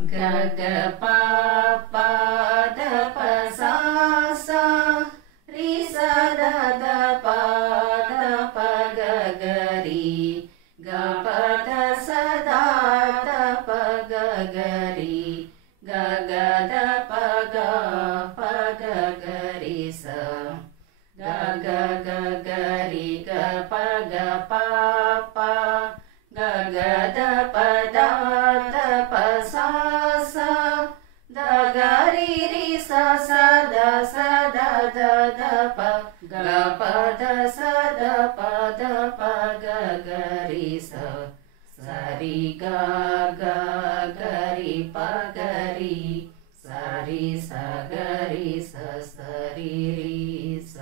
ग ग प प द प सा सा रि स द द प द प ग ग रि ग प द स द द प ग ग रि ग ग द प ग ग रि स ग ग ग ग रि ग प ग प प ग ग द प द द प सा सा द ग रि रि स स द द द प ग प द स द प ग ग रि स स रि ग ग ग रि प ग रि स रि स ग रि स स रि रि स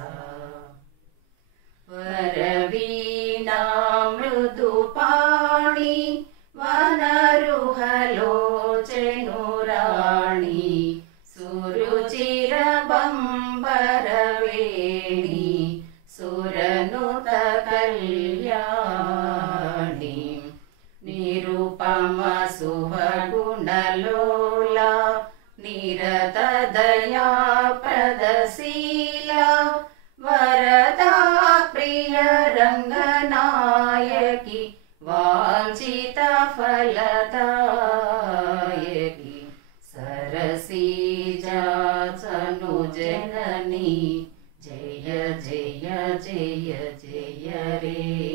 वरवीणा मृदुपाणि वनरुहलोचनुराणि सुरुचिरबम्बरवेणि सुरनुत कल्याणि निरुपम शुभगुणलोला निरतदया प्रदशीला वरदा प्रिय रंगनायकी वांछित फलदायकी सरसीजा तनुजननी जय जय जय जय रे।